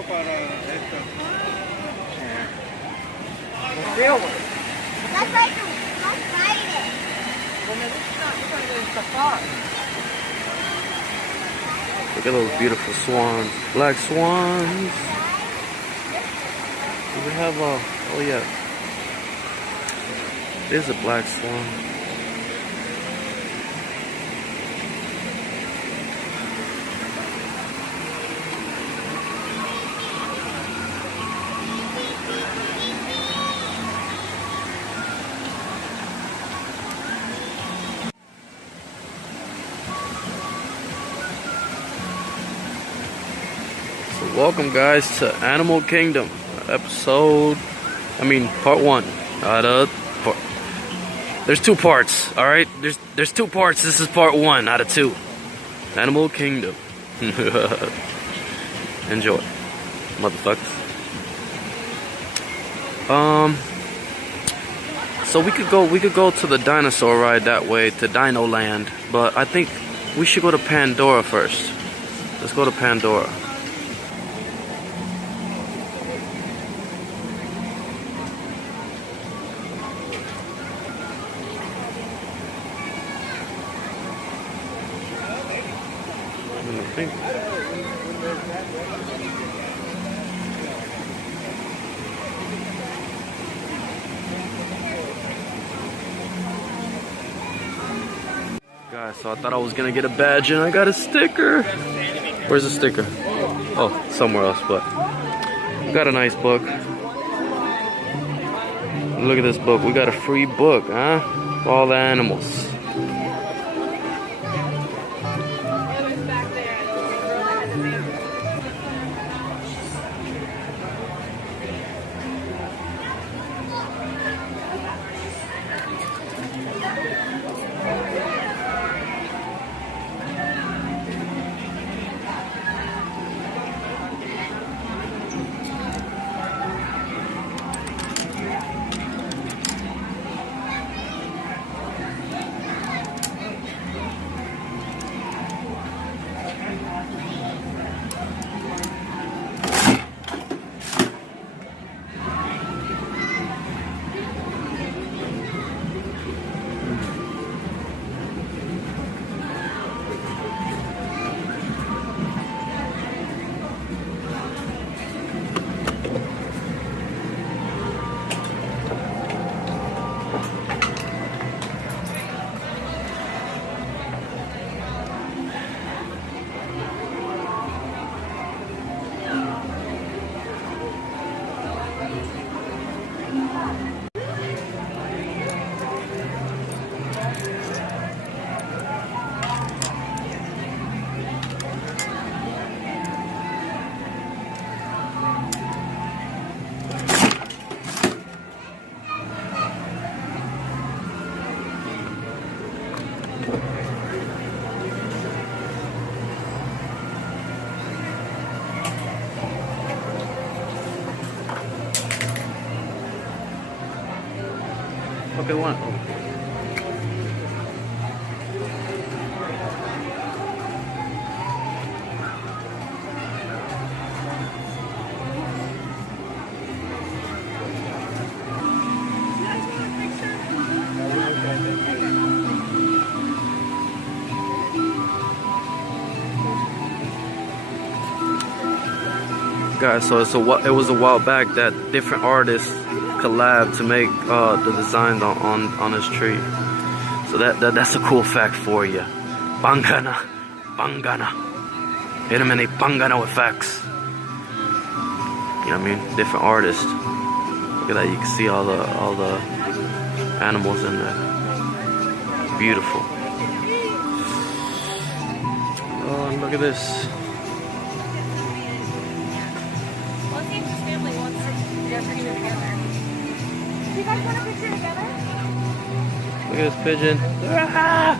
Look at those beautiful swans, black swans. Do we have a, oh yeah, there's a black swan. Welcome guys to Animal Kingdom part 1. There's 2 parts, alright? There's 2 parts. This is part 1 out of 2. Animal Kingdom. Enjoy, motherfuckers. So we could go to the dinosaur ride that way, to Dino Land, but I think we should go to Pandora first. Let's go to Pandora. Guys, so I thought I was gonna get a badge and I got a sticker. Where's the sticker? Oh, somewhere else, but we got a nice book. Look at this book. We got a free book, huh? For all the animals. Okay, one. Guys, so it was a while back that different artists collab to make the designs on this tree. So that's a cool fact for you. Bangana. Hit him in a Bangana effects. You know what I mean? Different artists. Look at that. You can see all the animals in there. Beautiful. Oh, and look at this. You guys want a picture together? Look at this pigeon. Ah!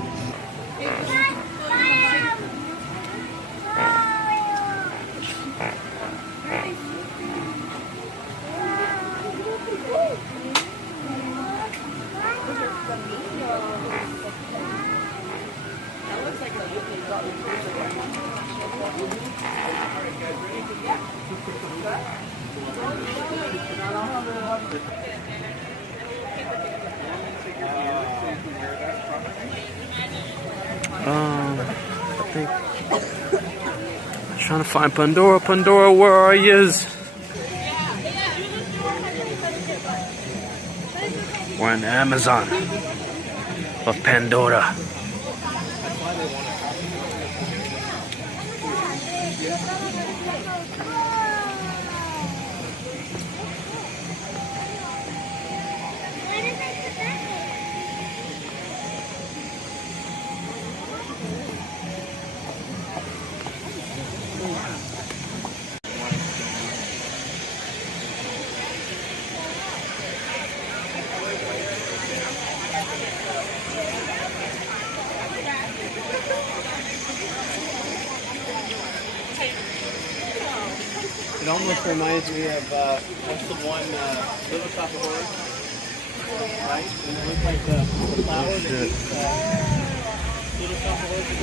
I think I'm trying to find Pandora. Pandora, where are you? We're in the Amazon of Pandora. It almost reminds me of what's the one Little Shop of Horrors, right? And it looks like the flower that eats Little Shop of Horrors and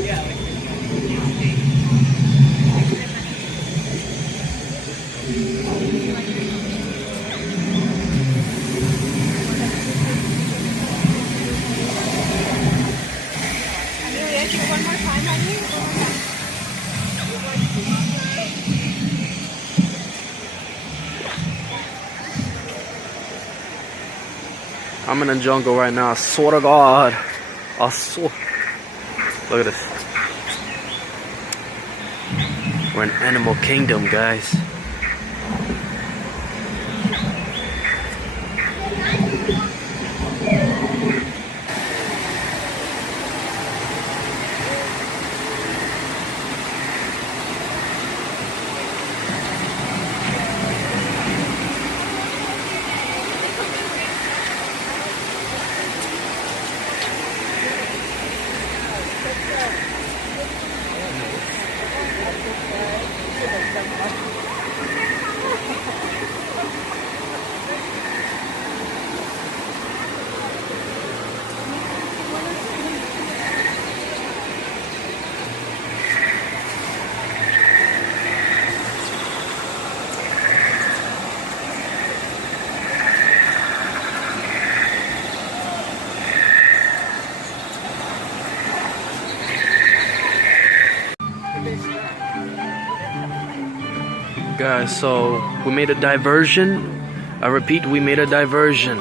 yeah, One more time, honey. I'm in the jungle right now. I swear to God. I swear. Look at this. We're in Animal Kingdom, guys. Guys, so we made a diversion. I repeat, we made a diversion.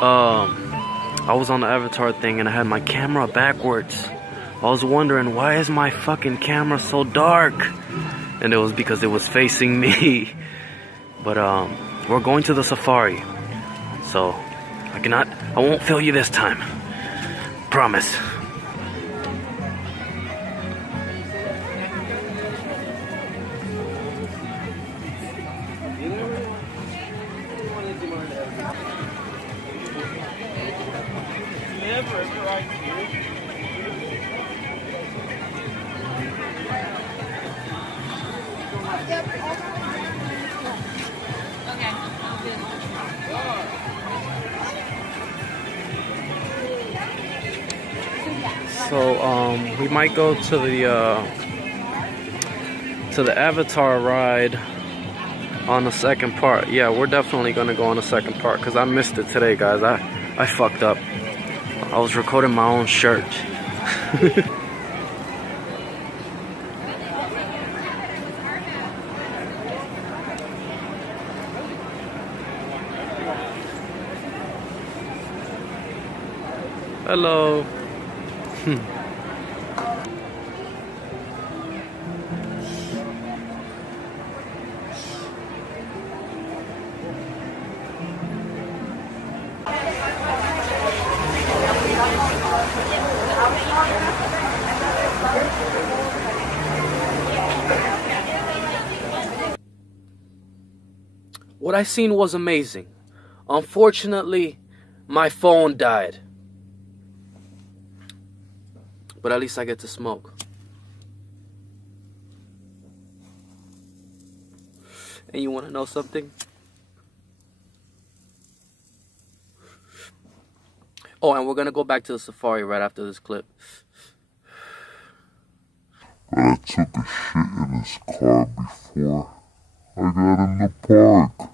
I was on the Avatar thing and I had my camera backwards. I was wondering, why is my fucking camera so dark? And it was because it was facing me. But we're going to the safari, so I won't fail you this time. Promise. So we might go to the Avatar ride on the second part. Yeah, we're definitely gonna go on the second part because I missed it today, guys. I fucked up. I was recording my own shirt. Hello. What I seen was amazing. Unfortunately, my phone died. But at least I get to smoke. And you want to know something? Oh, and we're going to go back to the safari right after this clip. but I took a shit in his car before I got in the park.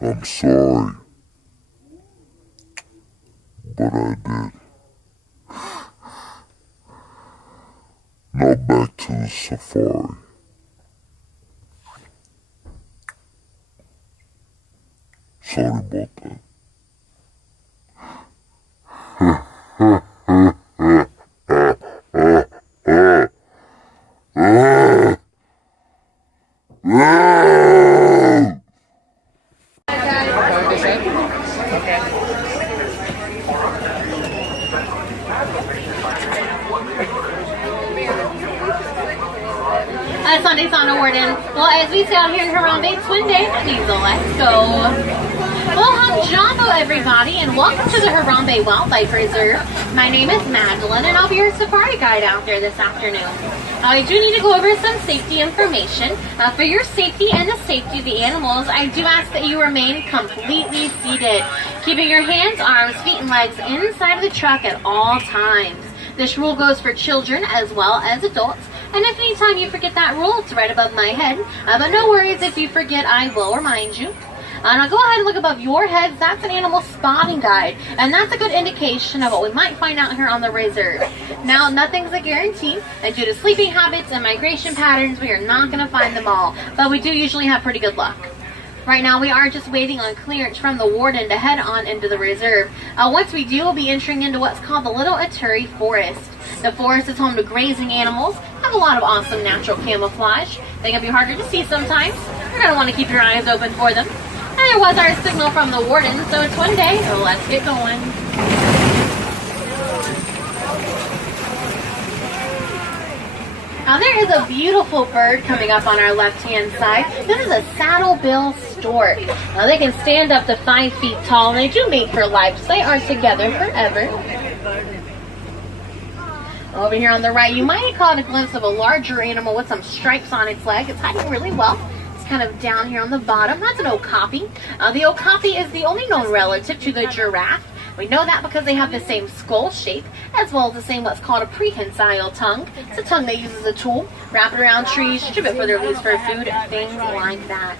I'm sorry, but I did. Now back to the safari. Sorry about that. Sunday's on a warden. Well, as we see out here in Harambe, Twin Day, that means let's go. Well, Hamjambo, everybody, and welcome to the Harambe Wildlife Reserve. My name is Madeline, and I'll be your safari guide out there this afternoon. I do need to go over some safety information. For your safety and the safety of the animals, I do ask that you remain completely seated, keeping your hands, arms, feet, and legs inside of the truck at all times. This rule goes for children as well as adults. And if any time you forget that rule, it's right above my head. But no worries, if you forget, I will remind you. Now go ahead and look above your heads. That's an animal spotting guide. And that's a good indication of what we might find out here on the reserve. Now, nothing's a guarantee. And due to sleeping habits and migration patterns, we are not going to find them all. But we do usually have pretty good luck. Right now, we are just waiting on clearance from the warden to head on into the reserve. Once we do, we'll be entering into what's called the Little Aturi Forest. The forest is home to grazing animals, have a lot of awesome natural camouflage. They can be harder to see sometimes. You're going to want to keep your eyes open for them. And there was our signal from the warden, so it's one day, so let's get going. Now there is a beautiful bird coming up on our left-hand side. This is a saddle-bill stork. Now they can stand up to 5 feet tall, and they do mate for life, so they are together forever. Over here on the right, you might have caught a glimpse of a larger animal with some stripes on its leg. It's hiding really well. It's kind of down here on the bottom. That's an okapi. The okapi is the only known relative to the giraffe. We know that because they have the same skull shape, as well as the same what's called a prehensile tongue. It's a tongue they use as a tool, wrap it around trees, strip it for their leaves for food, things like that.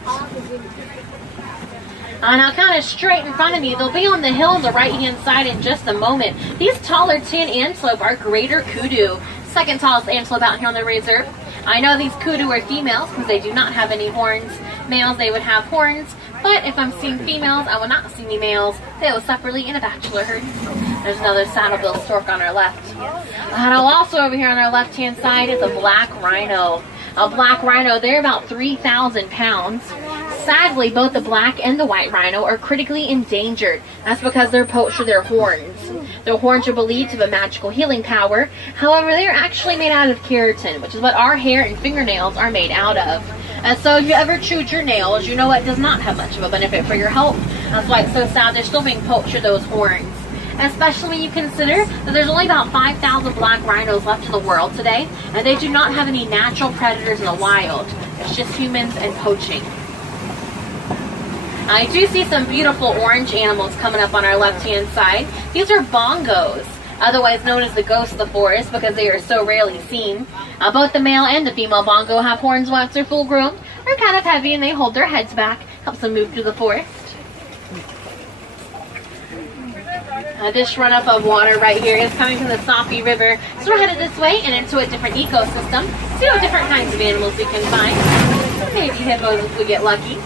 Now kind of straight in front of me, they'll be on the hill on the right-hand side in just a moment. These taller tin antelope are greater kudu, second tallest antelope out here on the reserve. I know these kudu are females because they do not have any horns. Males, they would have horns, but if I'm seeing females, I will not see any males. They will separately in a bachelor herd. There's another saddle-bill stork on our left. Now also over here on our left-hand side is a black rhino. A black rhino, they're about 3,000 pounds. Sadly, both the black and the white rhino are critically endangered. That's because they're poached for their horns. Their horns are believed to have a magical healing power. However, they're actually made out of keratin, which is what our hair and fingernails are made out of. And so if you ever chewed your nails, you know it does not have much of a benefit for your health. That's why it's so sad they're still being poached for those horns. Especially when you consider that there's only about 5,000 black rhinos left in the world today, and they do not have any natural predators in the wild. It's just humans and poaching. I do see some beautiful orange animals coming up on our left-hand side. These are bongos, otherwise known as the ghosts of the forest because they are so rarely seen. Both the male and the female bongo have horns once they're full grown. They're kind of heavy and they hold their heads back, helps them move through the forest. This run-up of water right here is coming from the Safi River. So we're headed this way and into a different ecosystem. See what different kinds of animals we can find. Maybe hippos if we get lucky.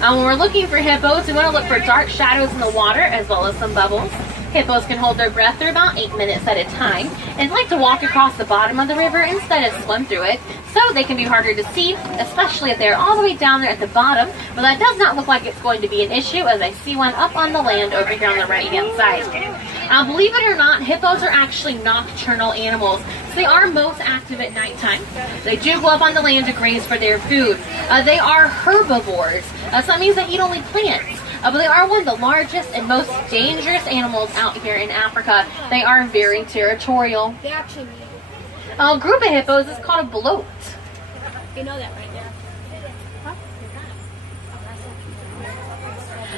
When we're looking for hippos, we want to look for dark shadows in the water as well as some bubbles. Hippos can hold their breath for about 8 minutes at a time and like to walk across the bottom of the river instead of swim through it, so they can be harder to see, especially if they're all the way down there at the bottom, but that does not look like it's going to be an issue as I see one up on the land over here on the right-hand side. Believe it or not, hippos are actually nocturnal animals, so they are most active at nighttime. They do go up on the land to graze for their food. They are herbivores, so that means they eat only plants. but they are one of the largest and most dangerous animals out here in Africa. They are very territorial. They actually need it. A group of hippos is called a bloat. You know that, right?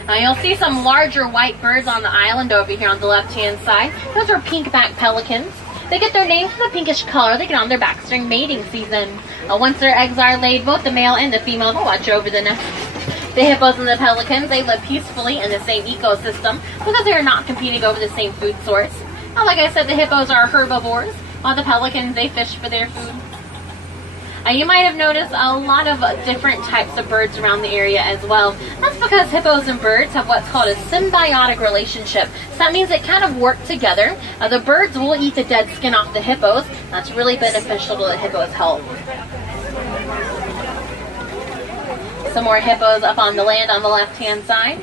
Now you'll see some larger white birds on the island over here on the left-hand side. Those are pink-backed pelicans. They get their name from the pinkish color they get on their backs during mating season. Once their eggs are laid, both the male and the female will watch over the nest. The hippos and the pelicans, they live peacefully in the same ecosystem because they are not competing over the same food source. Now, like I said, the hippos are herbivores, while the pelicans, they fish for their food. You might have noticed a lot of different types of birds around the area as well. That's because hippos and birds have what's called a symbiotic relationship. So that means they kind of work together. The birds will eat the dead skin off the hippos. That's really beneficial to the hippos' health. Some more hippos up on the land on the left-hand side.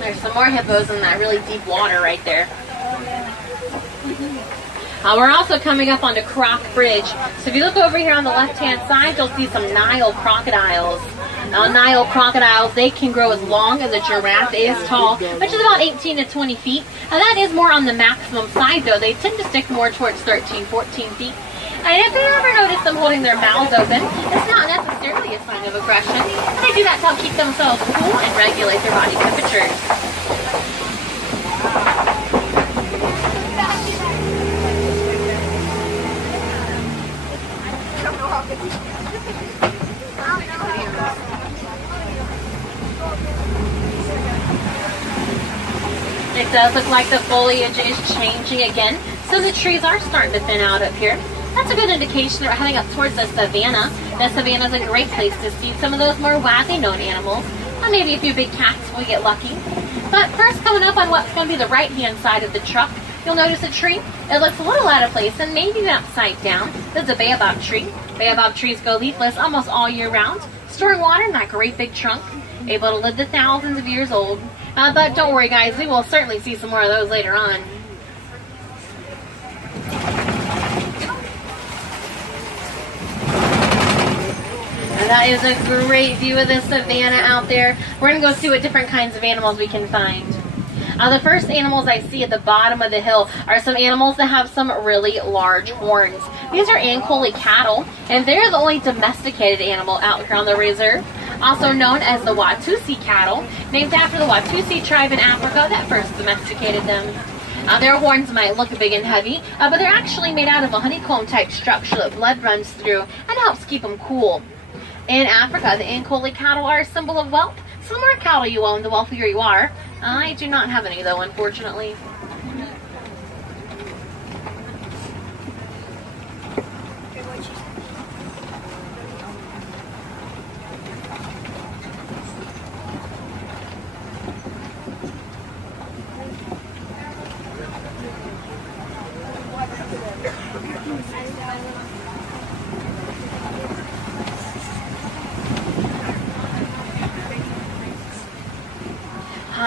There's some more hippos in that really deep water right there. We're also coming up onto Croc Bridge. So if you look over here on the left-hand side, you'll see some Nile crocodiles. Now, Nile crocodiles, they can grow as long as a giraffe is tall, which is about 18 to 20 feet. Now, that is more on the maximum side, though. They tend to stick more towards 13, 14 feet. And if you ever notice them holding their mouths open, it's not necessarily a sign of aggression. They do that to help keep themselves cool and regulate their body temperatures. It does look like the foliage is changing again, so the trees are starting to thin out up here. That's a good indication that we're heading up towards the savannah. The savannah is a great place to see some of those more widely known animals. Or maybe a few big cats if we get lucky. But first, coming up on what's going to be the right-hand side of the truck, you'll notice a tree. It looks a little out of place and maybe upside down. This is a baobab tree. Baobab trees go leafless almost all year round, storing water in that great big trunk, able to live to thousands of years old. But don't worry, guys, we will certainly see some more of those later on. And that is a great view of the savannah out there. We're going to go see what different kinds of animals we can find. The first animals I see at the bottom of the hill are some animals that have some really large horns. These are Ankole cattle, and they're the only domesticated animal out here on the reserve. Also known as the Watusi cattle, named after the Watusi tribe in Africa that first domesticated them. Their horns might look big and heavy, but they're actually made out of a honeycomb-type structure that blood runs through and helps keep them cool. In Africa, the Ankole cattle are a symbol of wealth. So the more cattle you own, the wealthier you are. I do not have any, though, unfortunately.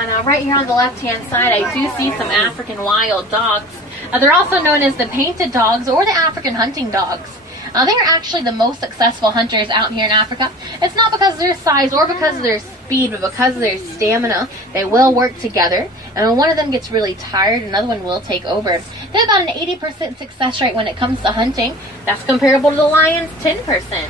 Now, right here on the left-hand side, I do see some African wild dogs. They're also known as the painted dogs or the African hunting dogs. They are actually the most successful hunters out here in Africa. It's not because of their size or because of their speed, but because of their stamina. They will work together, and when one of them gets really tired, another one will take over. They have about an 80% success rate when it comes to hunting. That's comparable to the lion's 10%.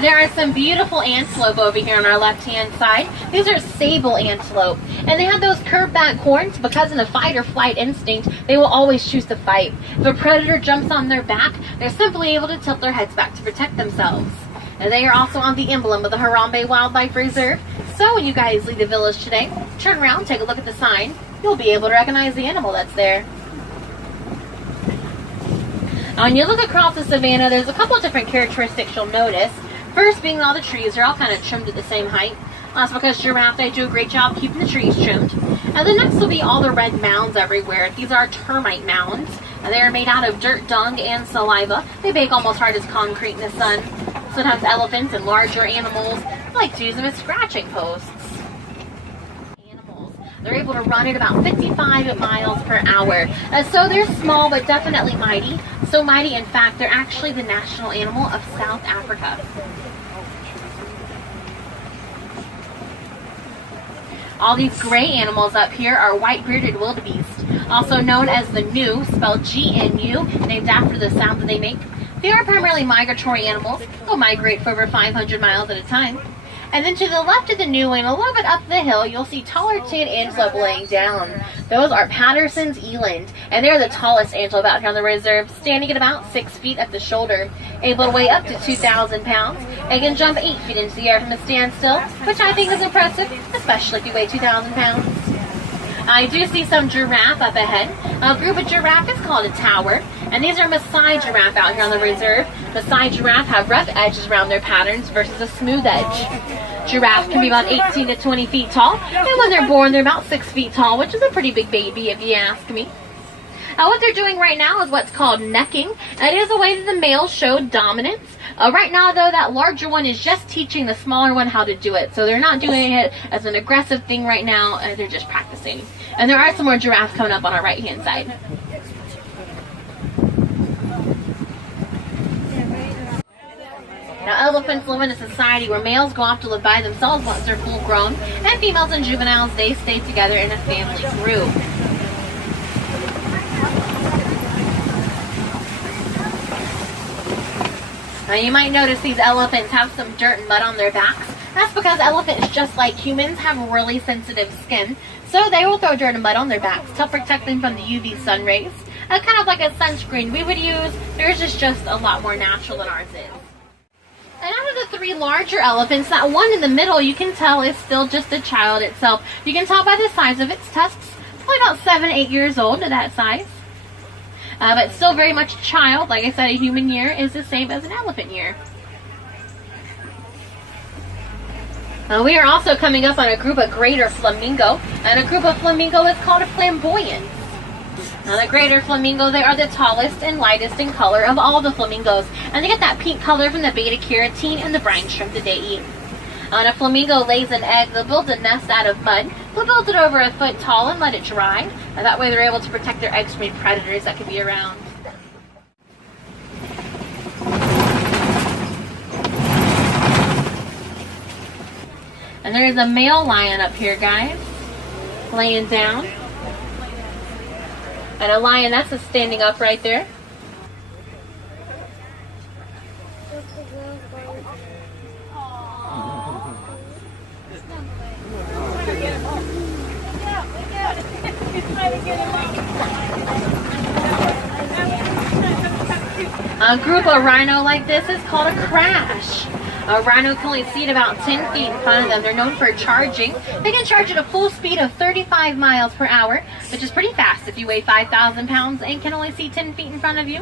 There are some beautiful antelope over here on our left-hand side. These are sable antelope, and they have those curved back horns because in the fight or flight instinct, they will always choose to fight. If a predator jumps on their back, they're simply able to tilt their heads back to protect themselves. And they are also on the emblem of the Harambe Wildlife Reserve. So when you guys leave the village today, turn around, take a look at the sign. You'll be able to recognize the animal that's there. Now, when you look across the savannah, there's a couple of different characteristics you'll notice. First being all the trees are all kind of trimmed at the same height. That's because giraffe, they do a great job keeping the trees trimmed. And the next will be all the red mounds everywhere. These are termite mounds. And they are made out of dirt, dung, and saliva. They bake almost hard as concrete in the sun. Sometimes elephants and larger animals, I like to use them as scratching posts. Animals. They're able to run at about 55 miles per hour. So they're small but definitely mighty. So mighty, in fact, they're actually the national animal of South Africa. All these gray animals up here are white-bearded wildebeest, also known as the gnu, spelled G-N-U, named after the sound that they make. They are primarily migratory animals. They'll migrate for over 500 miles at a time. And then to the left of the gnu and a little bit up the hill, you'll see taller tan antelope laying down. Those are Patterson's eland, and they're the tallest antelope out here on the reserve, standing at about 6 feet at the shoulder, able to weigh up to 2,000 pounds, and can jump 8 feet into the air from a standstill, which I think is impressive, especially if you weigh 2,000 pounds. I do see some giraffe up ahead. A group of giraffe is called a tower, and these are Maasai giraffe out here on the reserve. Maasai giraffe have rough edges around their patterns versus a smooth edge. Giraffe can be about 18 to 20 feet tall, and when they're born, they're about 6 feet tall, which is a pretty big baby if you ask me. Now what they're doing right now is what's called necking. It is a way that the males show dominance. Right now, though, that larger one is just teaching the smaller one how to do it. So they're not doing it as an aggressive thing right now. They're just practicing. And there are some more giraffes coming up on our right-hand side. Now, elephants live in a society where males go off to live by themselves once they're full grown, and females and juveniles, they stay together in a family group. Now you might notice these elephants have some dirt and mud on their backs. That's because elephants, just like humans, have really sensitive skin. So they will throw dirt and mud on their backs to protect them from the UV sun rays. Kind of like a sunscreen we would use. Theirs is just a lot more natural than ours is. And out of the 3 larger elephants, that one in the middle you can tell is still just a child itself. You can tell by the size of its tusks. Probably about 7-8 years old at that size. But still very much a child. Like I said, a human year is the same as an elephant year. We are also coming up on a group of greater flamingo, and a group of flamingo is called a flamboyant. Now the greater flamingo, they are the tallest and lightest in color of all the flamingos, and they get that pink color from the beta carotene and the brine shrimp that they eat. When a flamingo lays an egg, they'll build a nest out of mud. They'll build it over 1 foot tall and let it dry. And that way they're able to protect their eggs from any predators that could be around. And there's a male lion up here, guys, laying down. And a lioness is standing up right there. A group of rhino like this is called a crash. A rhino can only see at about 10 feet in front of them. They're known for charging. They can charge at a full speed of 35 miles per hour, which is pretty fast if you weigh 5,000 pounds and can only see 10 feet in front of you.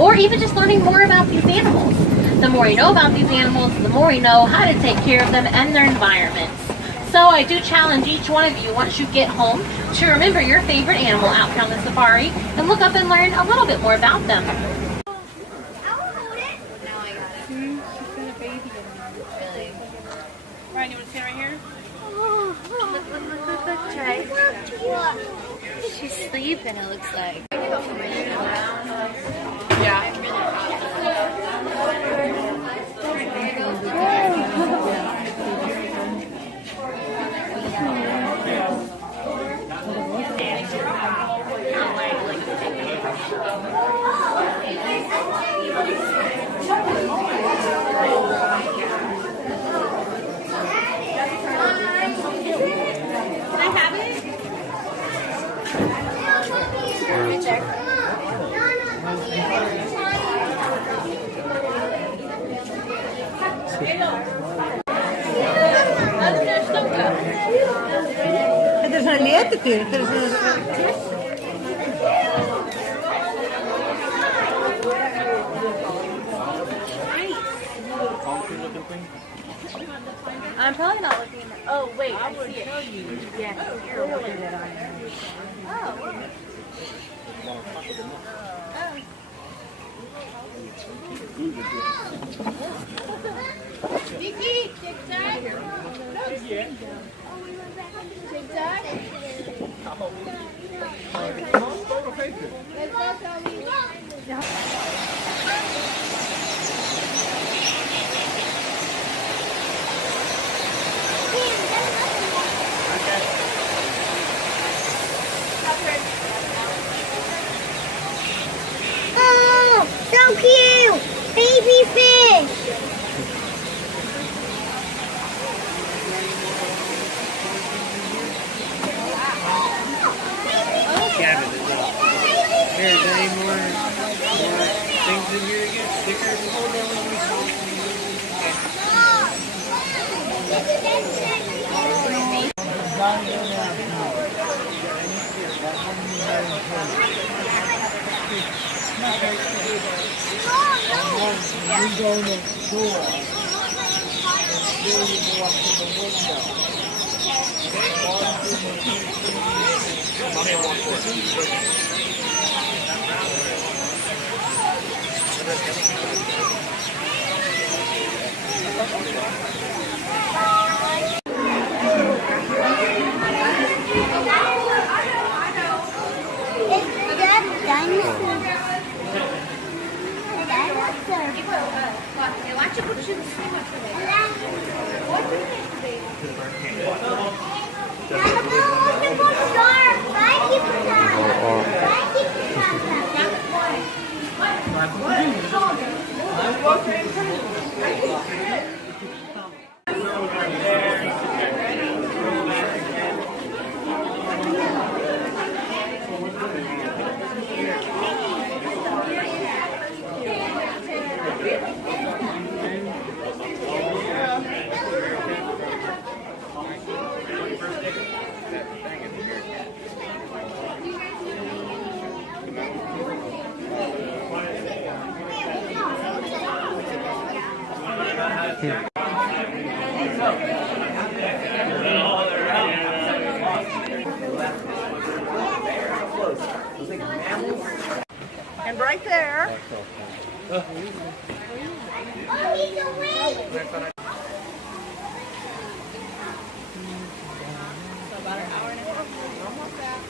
Or even just learning more about these animals. The more you know about these animals, the more you know how to take care of them and their environments. So I do challenge each one of you, once you get home, to remember your favorite animal out here on the safari and look up and learn a little bit more about them. Ryan, you want to stand right here? She's sleeping, it looks like. Het is een leertekeer. Het is een... I'm probably not looking at my... Oh, wait, I see it. Yeah, you're looking at it. Oh. Vicky, tic-tac. Tic-tac. Let's go, Tommy. Oh, so cute! Baby fish! Gavin, is there any more things in here to get? Stickers? Hold on, let me You go next door until you go up to the window. Is that dinosaur? And right there. Oh, he's awake! About an hour and a half. Almost out.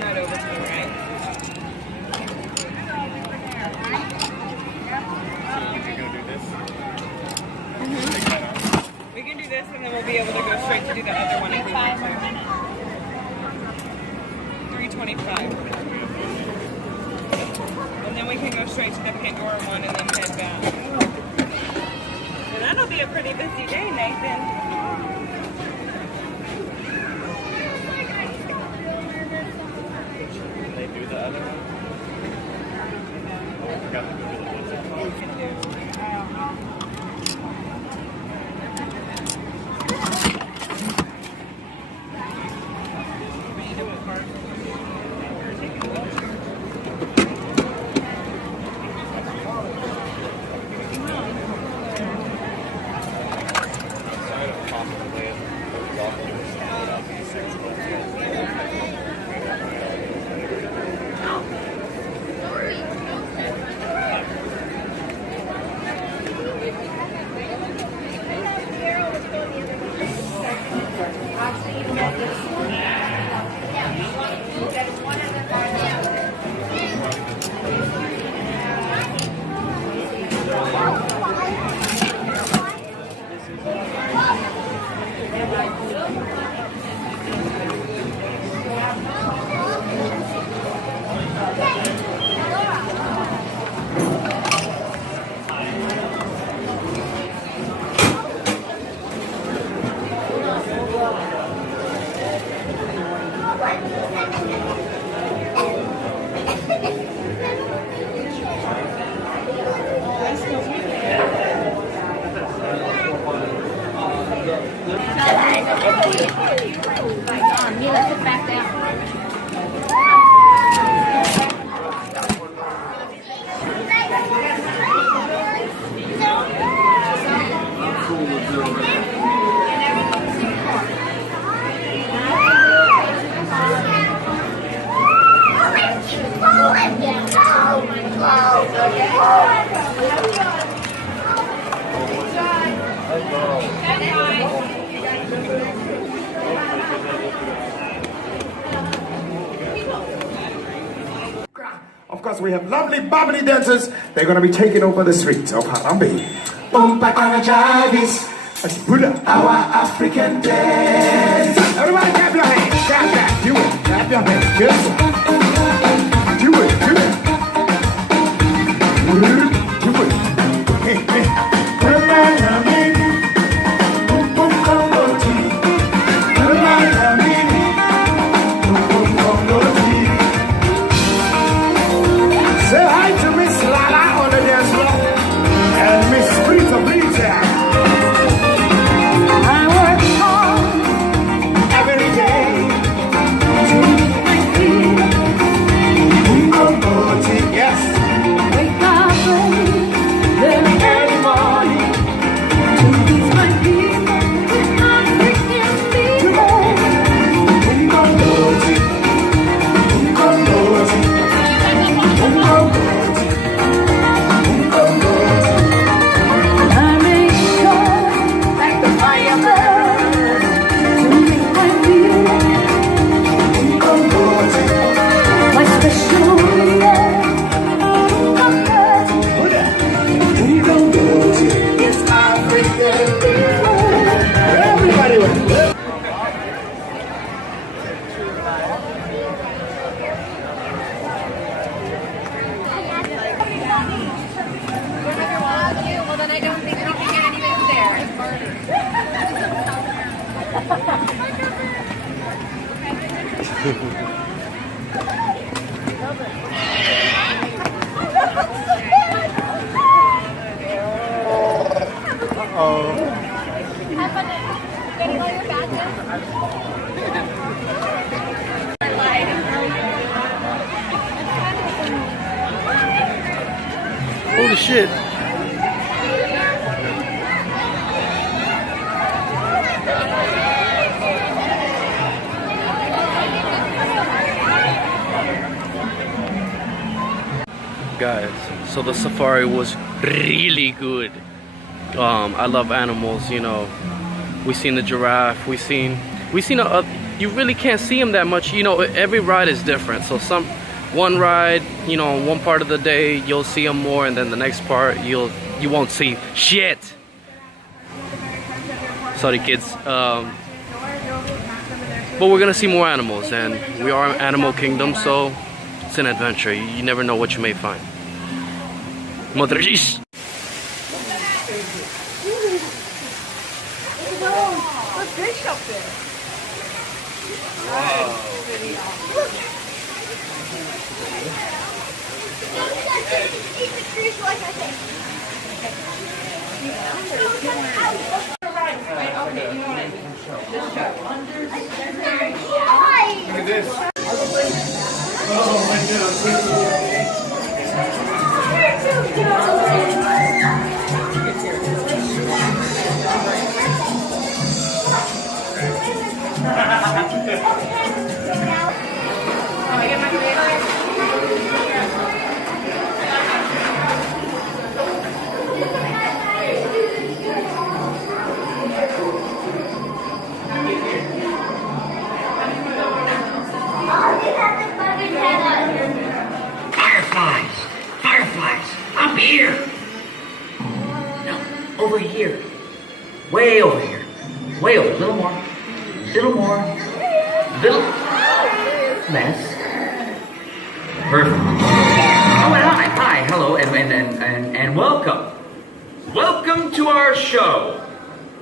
Not over to the right. We can do this and then we'll be able to go straight to do the other one if we want to. 325. And then we can go straight to the Pandora one and then head back. And that'll be a pretty busy day, Nathan. They do the other one. I forgot to do the Mila, sit back down. us. We have lovely bubbly dancers. They're going to be taking over the streets of Harambee. Our African dance. Everybody clap your hands. Clap that. Do it. Clap your hands. Yes. Do it. Do it. Do it. Hey, hey. Say hi to Miss Lala on the dance floor and Miss Rita Rita. I work hard every day to keep my feet. Yes. Wake up early, then early morning to please my people. African people. Everybody went. Well, then I don't think we can get anything there. Have fun getting all your badges. Holy shit. Guys, so the safari was really good. I love animals, you know. We seen the giraffe, we seen you really can't see them that much, you know. Every ride is different. So one ride, you know, one part of the day you'll see them more, and then the next part you won't see shit. Sorry kids. But we're gonna see more animals, and we are Animal Kingdom, so it's an adventure. You never know what you may find. Madrid. What's fish up there? Eat the trees like I think. Look at this. Oh my Fireflies, up here. No, over here. Way over here. Way over. Little more. Little more. Little less. Perfect. Oh, and hi, hello, and welcome. Welcome to our show.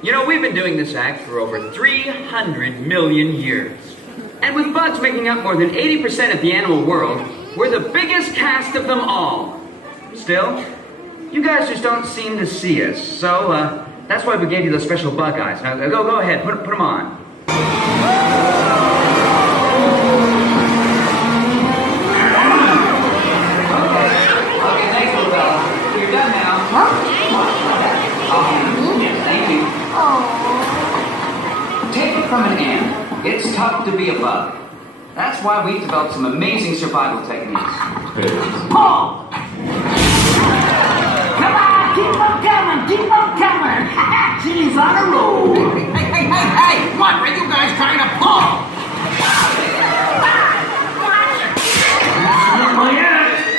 You know, we've been doing this act for over 300 million years. And with bugs making up more than 80% of the animal world, we're the biggest cast of them all. Still, you guys just don't seem to see us, so that's why we gave you those special bug eyes. Now, go ahead, put them on. Okay, thanks, little fella. You're done now. Thank you. Take it from an ant. It's tough to be a bug. That's why we've developed some amazing survival techniques. Paul! Come on, keep on coming! She's on a roll! Hey! What are you guys trying to pull?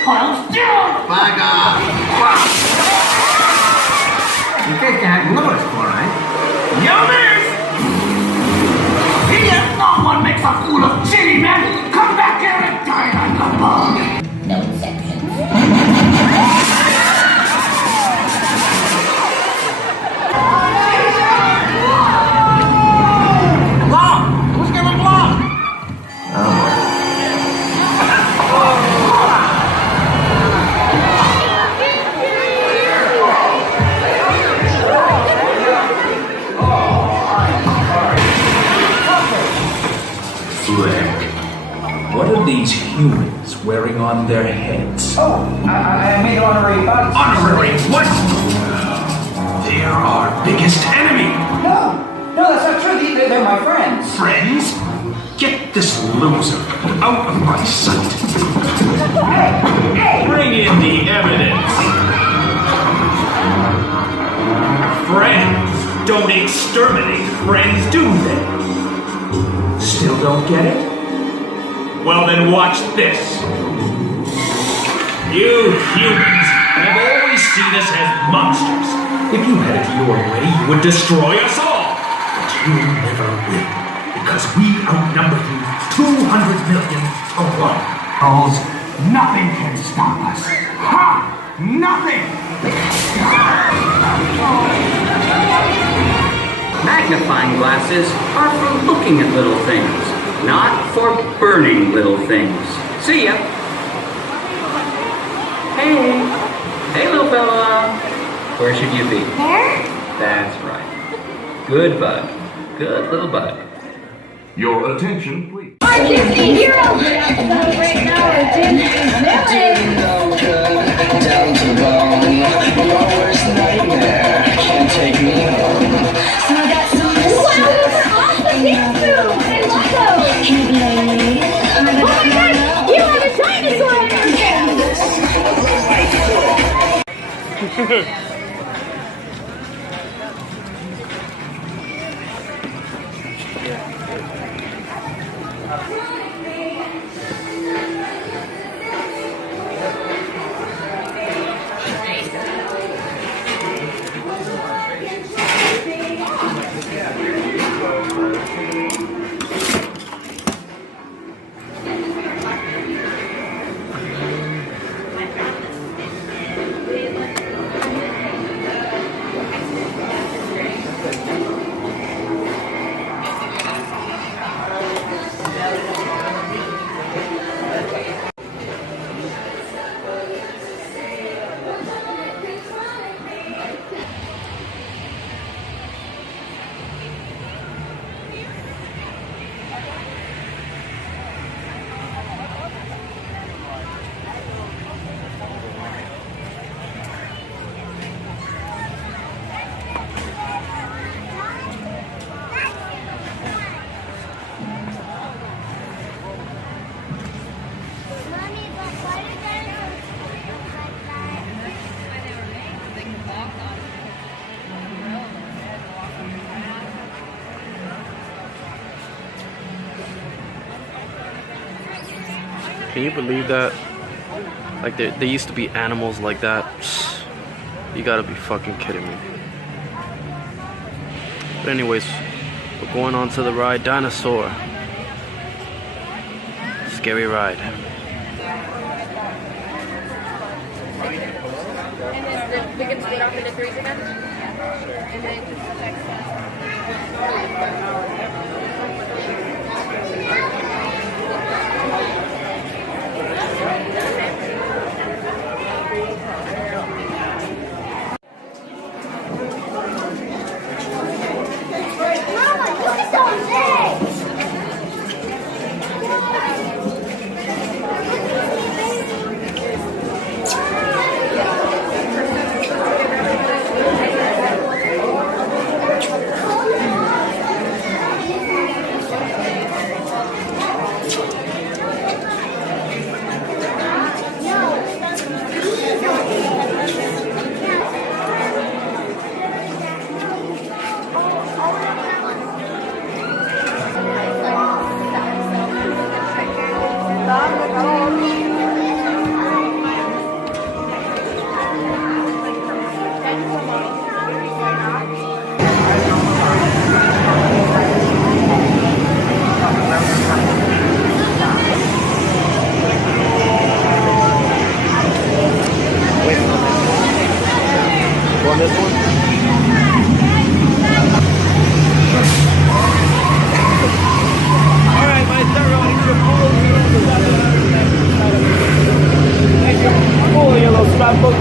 Well, What are these humans wearing on their heads? Oh, I made honorary bugs. Honorary what? They're our biggest enemy. No, that's not true. They're my friends. Friends? Get this loser out of my sight. Hey! Bring in the evidence. Friends don't exterminate friends, do they? Still don't get it? Well then watch this. You humans have always seen us as monsters. If you had it your way, you would destroy us all. But you never will, because we outnumber you 200 million to 1. Girls, nothing can stop us. Ha! Nothing! Magnifying glasses are for looking at little things, not for burning little things. See ya. Hey, little fella. Where should you be? There? That's right. Good bug. Good little bug. Your attention, please. Our Disney hero! Right now, our Disney villain! Down to bone, your worst nightmare can't take me home. So I got some Wow, those are awesome dance moves! I love those! Oh my god! You have a dinosaur on your head! Can you believe that? Like there used to be animals like that. You gotta be fucking kidding me. But anyways, we're going on to the ride Dinosaur. Scary ride. And then we can split off into threes again? And then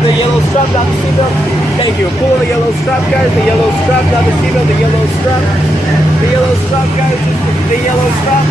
the yellow strap down the seatbelt. Thank you. Pull the yellow strap, guys. The yellow strap down the seatbelt. The yellow strap. The yellow strap, guys. Just the yellow strap.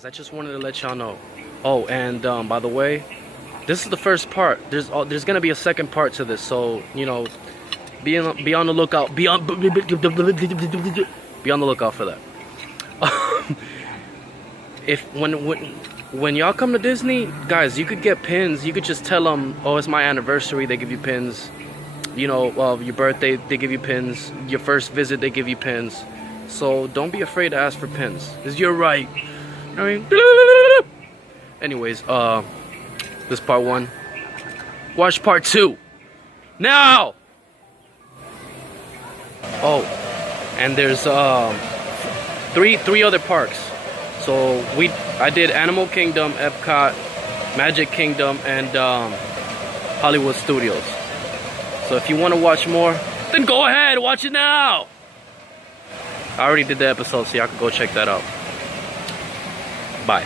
guys, I just wanted to let y'all know. Oh, and by the way, this is the first part. There's gonna be a second part to this, so you know, be on the lookout. Be on the lookout for that. If when y'all come to Disney, guys, you could get pins. You could just tell them, oh, it's my anniversary. They give you pins. You know, your birthday, they give you pins. Your first visit, they give you pins. So don't be afraid to ask for pins. It's your right. You know what I mean? Anyways, this part 1. Watch part 2 now. Oh, and there's three other parks. So I did Animal Kingdom, Epcot, Magic Kingdom, and Hollywood Studios. So if you want to watch more, then go ahead, watch it now. I already did the episode, so y'all can go check that out. Bye.